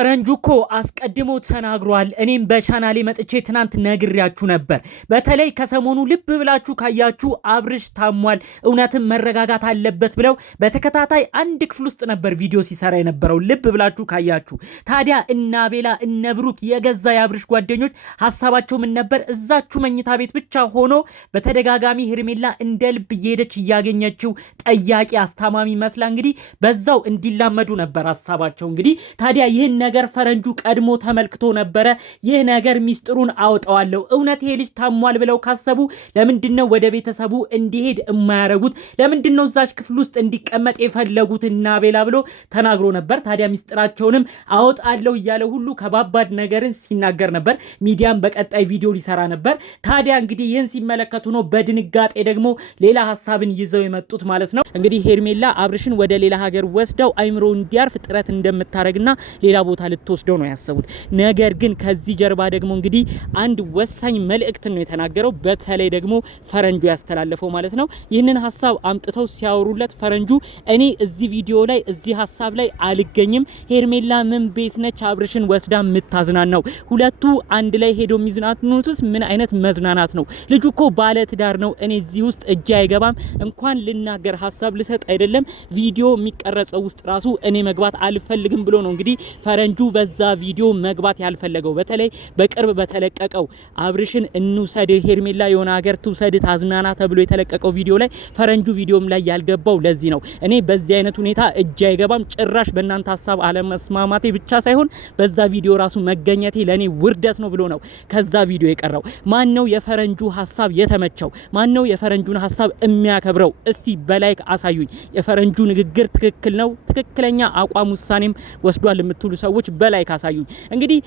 ፈረንጁኮ አስቀድሞ ተናግሯል። እኔም በቻናሌ መጥቼ ትናንት ነግሬያችሁ ነበር። በተለይ ከሰሞኑ ልብ ብላችሁ ካያችሁ አብርሽ ታሟል፣ እውነትም መረጋጋት አለበት ብለው በተከታታይ አንድ ክፍል ውስጥ ነበር ቪዲዮ ሲሰራ የነበረው። ልብ ብላችሁ ካያችሁ ታዲያ እነ አቤላ እነ ብሩክ የገዛ የአብርሽ ጓደኞች ሐሳባቸው ምን ነበር? እዛችሁ መኝታ ቤት ብቻ ሆኖ በተደጋጋሚ ሄርሜላ እንደ ልብ እየሄደች እያገኘችው ጠያቂ አስታማሚ መስላ እንግዲህ በዛው እንዲላመዱ ነበር ሐሳባቸው። እንግዲህ ታዲያ ይህን ነገር ፈረንጁ ቀድሞ ተመልክቶ ነበረ። ይህ ነገር ሚስጥሩን አውጣዋለሁ። እውነት ይሄ ልጅ ታሟል ብለው ካሰቡ ለምንድነው ወደ ቤተሰቡ እንዲሄድ የማያረጉት? ለምንድነው እዛች ክፍል ውስጥ እንዲቀመጥ የፈለጉት? እና አቤላ ብሎ ተናግሮ ነበር። ታዲያ ሚስጥራቸውንም አውጣለሁ እያለ ሁሉ ከባባድ ነገርን ሲናገር ነበር። ሚዲያም በቀጣይ ቪዲዮ ሊሰራ ነበር። ታዲያ እንግዲህ ይህን ሲመለከቱ ነው በድንጋጤ ደግሞ ሌላ ሐሳብን ይዘው የመጡት ማለት ነው። እንግዲህ ሄርሜላ አብርሽን ወደ ሌላ ሀገር ወስደው አይምሮ እንዲያርፍ ጥረት እንደምታረግና ሌላ ቦታ ልትወስደው ነው ያሰቡት። ነገር ግን ከዚህ ጀርባ ደግሞ እንግዲህ አንድ ወሳኝ መልእክት ነው የተናገረው። በተለይ ደግሞ ፈረንጁ ያስተላለፈው ማለት ነው። ይህንን ሐሳብ አምጥተው ሲያወሩለት ፈረንጁ እኔ እዚህ ቪዲዮ ላይ እዚህ ሐሳብ ላይ አልገኝም። ሄርሜላ ምን ቤት ነች አብርሽን ወስዳ የምታዝናናው? ሁለቱ አንድ ላይ ሄዶ የሚዝናኑትስ ምን አይነት መዝናናት ነው? ልጁ እኮ ባለ ትዳር ነው። እኔ እዚህ ውስጥ እጄ አይገባም። እንኳን ልናገር ሐሳብ ልሰጥ አይደለም ቪዲዮ የሚቀረጸው ውስጥ ራሱ እኔ መግባት አልፈልግም ብሎ ነው እንግዲህ ፈረንጁ በዛ ቪዲዮ መግባት ያልፈለገው። በተለይ በቅርብ በተለቀቀው አብርሽን እንውሰድ ሄርሜላ የሆነ ሀገር ትውሰድ ታዝናና ተብሎ የተለቀቀው ቪዲዮ ላይ ፈረንጁ ቪዲዮም ላይ ያልገባው ለዚህ ነው። እኔ በዚህ አይነት ሁኔታ እጅ አይገባም፣ ጭራሽ በእናንተ ሐሳብ አለመስማማቴ ብቻ ሳይሆን በዛ ቪዲዮ ራሱ መገኘቴ ለኔ ውርደት ነው ብሎ ነው ከዛ ቪዲዮ የቀረው። ማን ነው የፈረንጁ ሐሳብ የተመቸው? ማን ነው የፈረንጁን ሐሳብ የሚያከብረው? እስቲ በላይክ አሳዩኝ። የፈረንጁ ንግግር ትክክል ነው፣ ትክክለኛ አቋም ውሳኔም ወስዷል የምትሉ ሰዎች በላይ ካሳዩኝ። እንግዲህ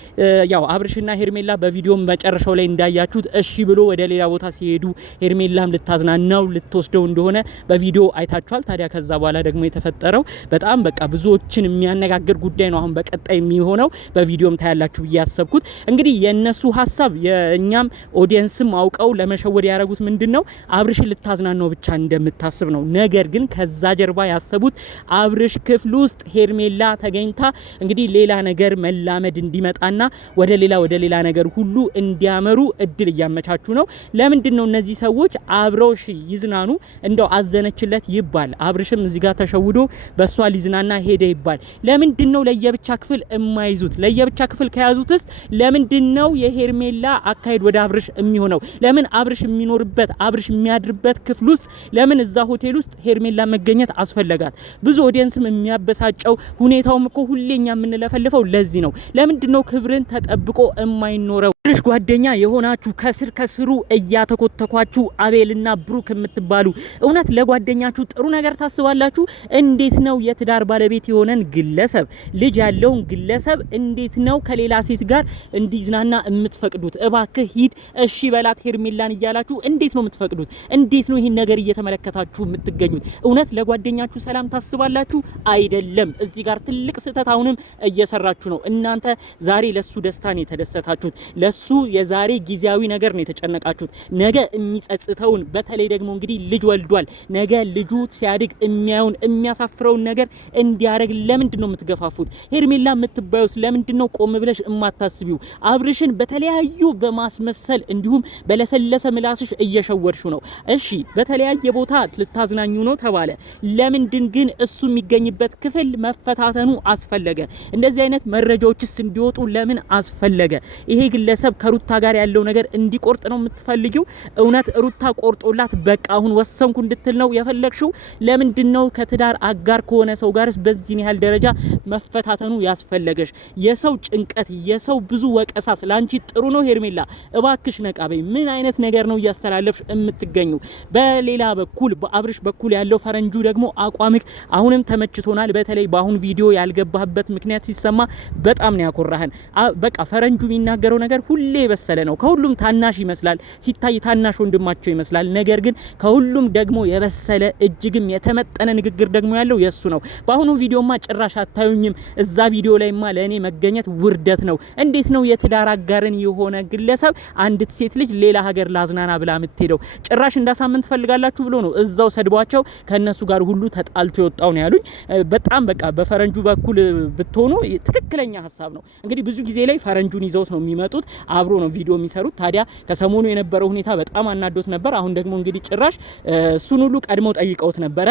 ያው አብርሽና ሄርሜላ በቪዲዮ መጨረሻው ላይ እንዳያችሁት እሺ ብሎ ወደ ሌላ ቦታ ሲሄዱ ሄርሜላም ልታዝናናው ልትወስደው እንደሆነ በቪዲዮ አይታችኋል። ታዲያ ከዛ በኋላ ደግሞ የተፈጠረው በጣም በቃ ብዙዎችን የሚያነጋግር ጉዳይ ነው። አሁን በቀጣይ የሚሆነው በቪዲዮም ታያላችሁ ብዬ ያሰብኩት እንግዲህ የነሱ ሐሳብ የኛም ኦዲየንስም አውቀው ለመሸወድ ያደረጉት ምንድነው አብርሽን ልታዝናናው ብቻ እንደምታስብ ነው። ነገር ግን ከዛ ጀርባ ያሰቡት አብርሽ ክፍል ውስጥ ሄርሜላ ተገኝታ እንግዲህ ሌላ ነገር መላመድ እንዲመጣና ወደ ሌላ ነገር ሁሉ እንዲያመሩ እድል እያመቻቹ ነው። ለምንድነው እነዚህ ሰዎች አብረውሽ ይዝናኑ እንደው አዘነችለት ይባል አብርሽም እዚህ ጋር ተሸውዶ በሷ ሊዝናና ሄደ ይባል ለምንድነው ለየብቻ ክፍል የማይዙት? ለየብቻ ክፍል ከያዙትስ ለምንድነው የሄርሜላ አካሄድ ወደ አብርሽ የሚሆነው? ለምን አብርሽ የሚኖርበት አብርሽ የሚያድርበት ክፍል ውስጥ ለምን እዛ ሆቴል ውስጥ ሄርሜላ መገኘት አስፈለጋት? ብዙ ኦዲየንስም የሚያበሳጨው ሁኔታውም እኮ ሁሌኛ የምንለፈልፈው ለዚህ ነው። ለምንድነው ክብርን ተጠብቆ የማይኖረው? አብርሽ ጓደኛ የሆናችሁ ከስር ከስሩ እያተኮተኳችሁ አቤልና ብሩክ የምትባሉ እውነት ለጓደኛችሁ ጥሩ ነገር ታስባላችሁ? እንዴት ነው የትዳር ባለቤት የሆነን ግለሰብ ልጅ ያለውን ግለሰብ እንዴት ነው ከሌላ ሴት ጋር እንዲዝናና የምትፈቅዱት? እባክህ ሂድ እሺ በላት ሄርሜላን እያላችሁ እንዴት ነው የምትፈቅዱት? እንዴት ነው ይሄን ነገር እየተመለከታችሁ የምትገኙት? እውነት ለጓደኛችሁ ሰላም ታስባላችሁ? አይደለም። እዚህ ጋር ትልቅ ስህተት አሁንም እየሰራችሁ ነው። እናንተ ዛሬ ለሱ ደስታን የተደሰታችሁት ለሱ የዛሬ ጊዜያዊ ነገር ነው የተጨነቃችሁት። ነገ የሚጸጽተውን በተለይ ደግሞ እንግዲህ ልጅ ወልዷል። ነገ ልጁ ሲያድግ የሚያዩን የሚያሳፍረውን ነገር እንዲያረግ ለምንድን ነው የምትገፋፉት? ሄርሜላ የምትባዩስ ለምንድን ነው ቆም ብለሽ የማታስቢው? አብርሽን በተለያዩ በማስመሰል እንዲሁም በለሰለሰ ምላስሽ እየሸወርሹ ነው። እሺ በተለያየ ቦታ ልታዝናኙ ነው ተባለ። ለምንድን ግን እሱ የሚገኝበት ክፍል መፈታተኑ አስፈለገ? እንደዚህ አይነት መረጃዎችስ እንዲወጡ ለምን አስፈለገ? ይሄ ግለሰብ ከሩታ ጋር ያለው ነገር እንዲቆርጥ ነው የምትፈልጊው? እውነት ሩታ ቆርጦላት በቃ አሁን ወሰንኩ እንድትል ነው የፈለግሽው? ለምንድነው ከትዳር አጋር ከሆነ ሰው ጋርስ በዚህ ያህል ደረጃ መፈታተኑ ያስፈለገሽ? የሰው ጭንቀት የሰው ብዙ ወቀሳት ላንቺ ጥሩ ነው? ሄርሜላ እባክሽ ነቃበይ። ምን አይነት ነገር ነው እያስተላለፍሽ የምትገኙ? በሌላ በኩል በአብርሽ በኩል ያለው ፈረንጁ ደግሞ አቋምክ አሁንም ተመችቶናል። በተለይ በአሁን ቪዲዮ ያልገባህበት ምክንያት ሲሰማ በጣም ነው ያኮራህን። በቃ ፈረንጁ የሚናገረው ነገር ሁሌ የበሰለ ነው። ከሁሉም ታናሽ ይመስላል፣ ሲታይ ታናሽ ወንድማቸው ይመስላል። ነገር ግን ከሁሉም ደግሞ የበሰለ እጅግም የተመጠነ ንግግር ደግሞ ያለው የሱ ነው። በአሁኑ ቪዲዮማ ጭራሽ አታዩኝም። እዛ ቪዲዮ ላይማ ለኔ መገኘት ውርደት ነው። እንዴት ነው የትዳር አጋርን የሆነ ግለሰብ አንዲት ሴት ልጅ ሌላ ሀገር ላዝናና ብላ የምትሄደው? ጭራሽ እንዳሳምን ትፈልጋላችሁ ብሎ ነው እዛው ሰድቧቸው ከነሱ ጋር ሁሉ ተጣልቶ የወጣው ነው ያሉኝ። በጣም በቃ በፈረንጁ በኩል ብትሆኑ ትክክለኛ ሀሳብ ነው። እንግዲህ ብዙ ጊዜ ላይ ፈረንጁን ይዘውት ነው የሚመጡት፣ አብሮ ነው ቪዲዮ የሚሰሩት። ታዲያ ከሰሞኑ የነበረው ሁኔታ በጣም አናዶት ነበር። አሁን ደግሞ እንግዲህ ጭራሽ እሱን ሁሉ ቀድመው ጠይቀውት ነበረ።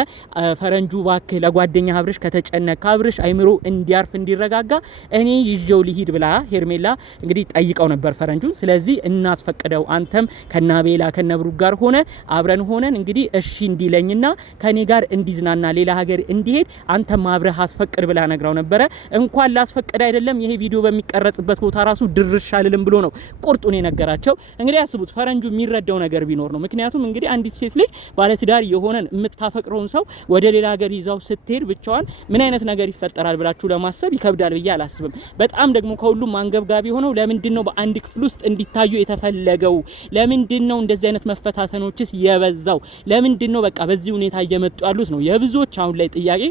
ፈረንጁ እባክህ ለጓደኛ አብርሽ ከተጨነቀ አብርሽ አይምሮ እንዲያርፍ እንዲረጋጋ እኔ ይዤው ልሂድ ብላ ሄርሜላ እንግዲህ ጠይቀው ነበር ፈረንጁን። ስለዚህ እናስፈቅደው፣ አንተም ከናቤላ ከነብሩ ጋር ሆነ አብረን ሆነን እንግዲህ እሺ እንዲለኝና ከኔ ጋር እንዲዝናና ሌላ ሀገር እንዲሄድ አንተም አብረህ አስፈቅድ ብላ ነግራው ነበረ። እንኳን ላስፈቅድ አይደለም ይሄ ቪዲዮ በሚቀረጽበት ቦታ ራሱ ድርሽ አልልም ብሎ ነው ቁርጡን የነገራቸው። እንግዲህ ያስቡት ፈረንጁ የሚረዳው ነገር ቢኖር ነው። ምክንያቱም እንግዲህ አንዲት ሴት ልጅ ባለትዳር የሆነን የምታፈቅረውን ሰው ወደ ሌላ ሀገር ይዛው ስትሄድ ብቻዋን ምን አይነት ነገር ይፈጠራል ብላችሁ ለማሰብ ይከብዳል ብዬ አላስብም። በጣም ደግሞ ከሁሉም አንገብጋቢ ሆነው ለምንድነው በአንድ ክፍል ውስጥ እንዲታዩ የተፈለገው? ለምንድነው እንደዚህ አይነት መፈታተኖችስ የበዛው? ለምንድነው በቃ በዚህ ሁኔታ እየመጡ ያሉት ነው የብዙዎች አሁን ላይ ጥያቄ።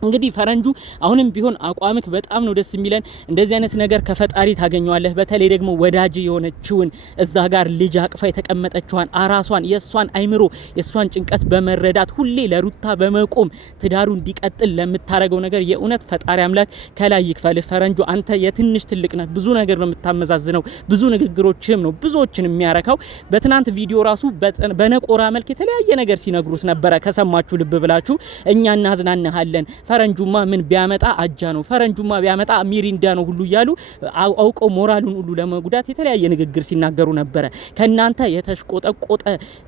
እንግዲህ ፈረንጁ አሁንም ቢሆን አቋምክ በጣም ነው ደስ የሚለን። እንደዚህ አይነት ነገር ከፈጣሪ ታገኘዋለህ። በተለይ ደግሞ ወዳጅ የሆነችውን እዛ ጋር ልጅ አቅፋ የተቀመጠችዋን አራሷን የሷን አይምሮ የሷን ጭንቀት በመረዳት ሁሌ ለሩታ በመቆም ትዳሩ እንዲቀጥል ለምታረገው ነገር የእውነት ፈጣሪ አምላክ ከላይ ይክፈልህ። ፈረንጁ አንተ የትንሽ ትልቅ ነህ። ብዙ ነገር ነው የምታመዛዝነው። ብዙ ንግግሮችም ነው ብዙዎችን የሚያረካው። በትናንት ቪዲዮ ራሱ በነቆራ መልክ የተለያየ ነገር ሲነግሩት ነበረ። ከሰማችሁ ልብ ብላችሁ እኛ እናዝናናሃለን፣ ፈረንጁማ ምን ቢያመጣ አጃ ነው፣ ፈረንጁማ ቢያመጣ ሚሪንዳ ነው ሁሉ እያሉ አውቀው ሞራሉን ሁሉ ለመጉዳት የተለያየ ንግግር ሲናገሩ ነበረ። ከናንተ የተሽቆጠቆጠ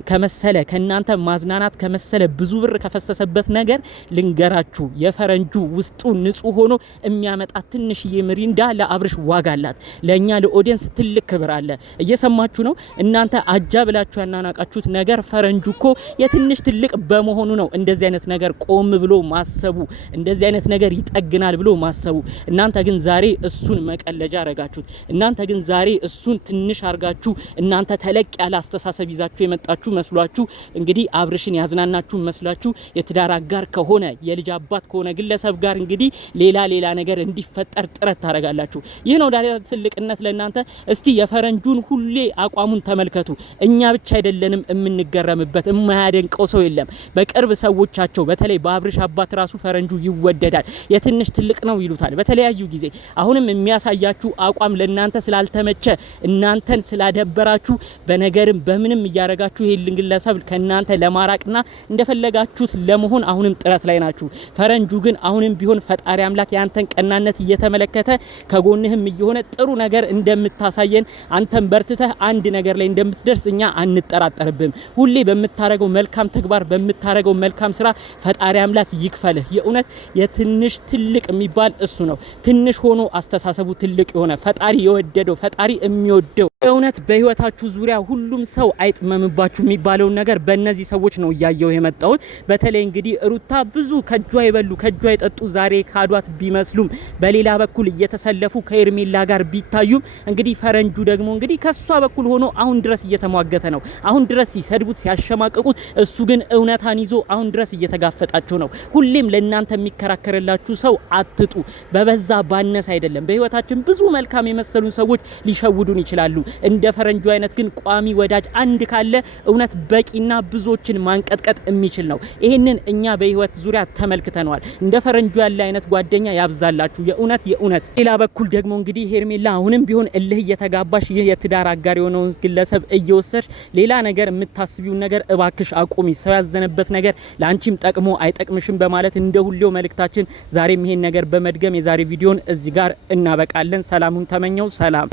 ከመሰለ ከናንተ ማዝናናት ከመሰለ ብዙ ብር ከፈሰሰበት ነገር ልንገራችሁ፣ የፈረንጁ ውስጡ ንጹህ ሆኖ የሚያመጣ ትንሽዬ ሚሪንዳ ለአብርሽ ዋጋ አላት። ለኛ ለኦዲየንስ ትልቅ ክብር አለ። እየሰማችሁ ነው። እናንተ አጃ ብላችሁ ያናናቃችሁት ነገር ፈረንጁ እኮ የትንሽ ትልቅ በመሆኑ ነው እንደዚህ አይነት ነገር ቆም ብሎ ማሰቡ፣ እንደዚህ አይነት ነገር ይጠግናል ብሎ ማሰቡ። እናንተ ግን ዛሬ እሱን መቀለጃ አረጋችሁት። እናንተ ግን ዛሬ እሱን ትንሽ አርጋችሁ እናንተ ተለቅ ያለ አስተሳሰብ ይዛችሁ የመጣችሁ መስሏችሁ እንግዲህ አብርሽን ያዝናናችሁ መስሏችሁ የትዳር አጋር ከሆነ የልጅ አባት ከሆነ ግለሰብ ጋር እንግዲህ ሌላ ነገር እንዲፈጠር ጥረት ታረጋላችሁ። ይህ ነው ዳሪያ ትልቅነት ለእናንተ። እስቲ የፈረንጁን ሁሌ አቋሙን ተመልከቱ። እኛ ብቻ አይደለንም የምንገረምበት፣ የማያደንቀው ሰው የለም። በቅርብ ሰዎቻቸው በተለይ በአብርሽ አባት ራሱ ፈረንጁ ይወደዳል። የትንሽ ትልቅ ነው ይሉታል በተለያዩ ጊዜ። አሁንም የሚያሳያችሁ አቋም ለእናንተ ስላልተመቸ እናንተን ስላደበራችሁ በነገርም በምንም እያረጋችሁ ይሄ ግለሰብ ከእናንተ ለማራቅና እንደፈለጋችሁት ለመሆን አሁንም ጥረት ላይ ናችሁ። ፈረንጁ ግን አሁንም ቢሆን ፈጣሪ አምላክ ያንተን ቀናነት እየተመለከተ ከጎንህም እየሆነ ጥሩ ነገር እንደምታሳየን አንተን በርትተህ አንድ ነገር ላይ እንደምትደርስ እኛ አንጠራጠርብም። ሁሌ በምታረገው መልካም ተግባር በምታረገው መልካም ስራ ፈጣሪ አምላክ ይክፈልህ። የእውነት የትንሽ ትልቅ የሚባል እሱ ነው። ትንሽ ሆኖ አስተሳሰቡ ትልቅ የሆነ ፈጣሪ የወደደው ፈጣሪ የሚወደው እውነት በህይወታችሁ ዙሪያ ሁሉም ሰው አይጥመምባችሁ የሚባለውን ነገር በእነዚህ ሰዎች ነው እያየው የመጣሁት። በተለይ እንግዲህ ሩታ ብዙ ከጇ ይበሉ ከጇ ይጠጡ ዛሬ ካዷት ቢመስሉም በሌላ በኩል እየተሰለፉ ከኤርሜላ ጋር ቢታዩም እንግዲህ ፈረንጁ ደግሞ እንግዲህ ከሷ በኩል ሆኖ አሁን ድረስ እየተሟገተ ነው። አሁን ድረስ ሲሰድቡት ሲያሸማቅቁት፣ እሱ ግን እውነታን ይዞ አሁን ድረስ እየተጋፈጣቸው ነው። ሁሌም ለእናንተ የሚከራከርላችሁ ሰው አትጡ። በበዛ ባነስ አይደለም። በህይወታችን ብዙ መልካም የመሰሉን ሰዎች ሊሸውዱን ይችላሉ። እንደ ፈረንጁ አይነት ግን ቋሚ ወዳጅ አንድ ካለ እውነት በቂና ብዙዎችን ማንቀጥቀጥ የሚችል ነው። ይሄንን እኛ በህይወት ዙሪያ ተመልክተናል። እንደ ፈረንጁ ያለ አይነት ጓደኛ ያብዛላችሁ። የእውነት ሌላ በኩል ደግሞ እንግዲህ ሄርሜላ አሁንም ቢሆን እልህ እየተጋባሽ ይህ የትዳር አጋር የሆነውን ግለሰብ እየወሰድሽ ሌላ ነገር የምታስቢውን ነገር እባክሽ አቁሚ። ሰው ያዘነበት ነገር ላንቺም ጠቅሞ አይጠቅምሽም በማለት እንደ ሁሌው መልእክታችን ዛሬም ይሄን ነገር በመድገም የዛሬ ቪዲዮን እዚህ ጋር እናበቃለን። ሰላሙን ተመኘው። ሰላም